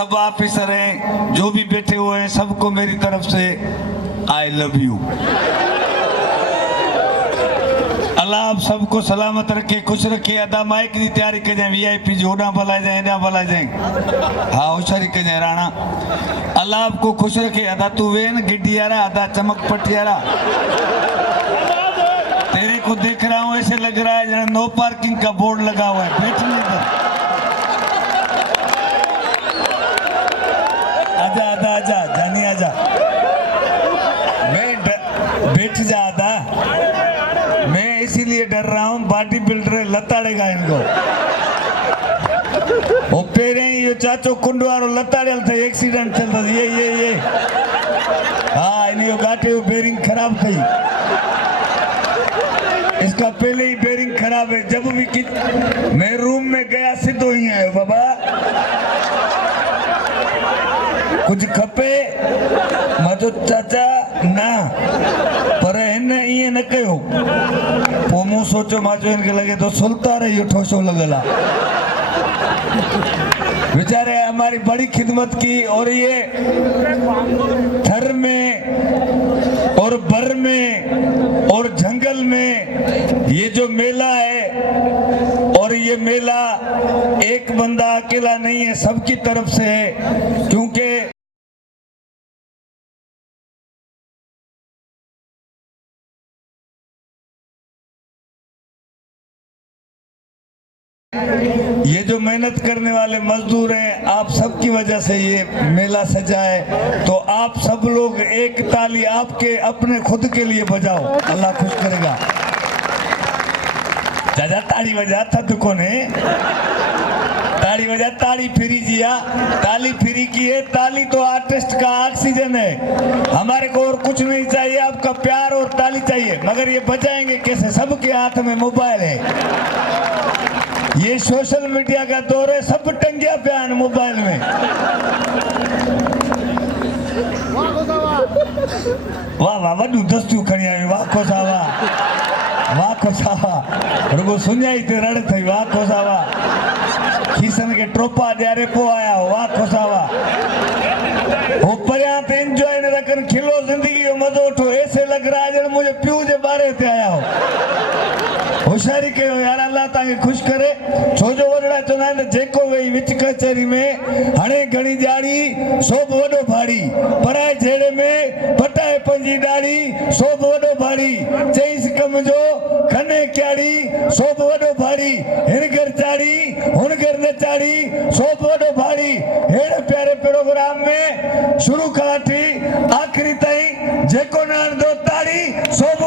सब ऑफिसर हैं, जो भी बैठे हुए हैं, सबको मेरी तरफ से आई लव यू। अल्लाह आप सबको सलामत रखे, खुश रखे। अदा माइक की तैयारी कर जाए, VIP जो ना बुलाए जाए, ना बुलाए जाए। हाँ होशियारी कर जाए राणा। अल्लाह आपको खुश रखे। अदा तू वेन गिड्डियारा, अदा चमक पटियारा। तेरे को देख रहा हूँ ऐसे लग रहा है जरा नो पार्किंग का बोर्ड लगा हुआ है। बैठने दो, आजा आजा आजा, जानी आजा, बैठ जा आदा। मैं इसीलिए डर रहा हूँ, बॉडी बिल्डर लताड़ेगा इनको। वो पेरे ये चाचो कुंडवारो लताड़े थे, एक्सीडेंट चलता ये हाँ इनको गाटे बेरिंग खराब थी। इसका पहले ही बेरिंग खराब है। जब भी मैं रूम में गया सीधो ही आयो बाबा। कुछ खपे मजो चाचा ना पर हिन इं न कयो। पोइ मूं सोचो मां चयो इनके लगे तो सुल्तान ही ठोसो लगला। बेचारे हमारी बड़ी खिदमत की, और ये थर में और बर में और जंगल में ये जो मेला है, और ये मेला एक बंदा अकेला नहीं है, सबकी तरफ से है। क्योंकि ये जो मेहनत करने वाले मजदूर हैं, आप सबकी वजह से ये मेला सजा है। तो आप सब लोग एक ताली आपके अपने खुद के लिए बजाओ, अल्लाह खुश करेगा। चाचा ताड़ी बजा था दुकोने, ताड़ी बजा, ताड़ी फिरी जिया, ताली फिरी की है। ताली तो आर्टिस्ट का ऑक्सीजन है। हमारे को और कुछ नहीं चाहिए, आपका प्यार और ताली चाहिए। मगर ये बजाएंगे कैसे? सबके हाथ में मोबाइल है। ये सोशल मीडिया का दौर है, सब टंगिया पे आन मोबाइल में। वाह वाह वडू दस्तू खणी आयो, वाह खोसावा, वाह खोसावा। रुगो सुञाई ते रड़ थई, वाह खोसावा। खीसन के ट्रोपा ॾियारे पो आया हो, वाह खोसावा। वो परियां ते एंजॉय न रखन, खिलो जिंदगी जो मजो उठो। ऐसे लग रहा है जण मुझे प्यू जे बारे ते आया हो। होशियारी कयो यार, अल्लाह तव्हांखे खुश करे। छो जो वॾड़ा चवंदा आहिनि जेको वेही विच कचहरी में हणे घणी ॾियारी सो बि वॾो भाड़ी, पराए झेड़े में पटाए पंहिंजी ॾाढ़ी सो बि वॾो भाड़ी। चईसि कम जो खने क्याड़ी सो बि वॾो भाड़ी। हिन घर चाड़ी हुन घर न चाड़ी सो बि वॾो भाड़ी। हेड़े प्यारे प्रोग्राम में शुरू खां वठी आख़िरी ताईं जेको न हणंदो ताड़ी सो बि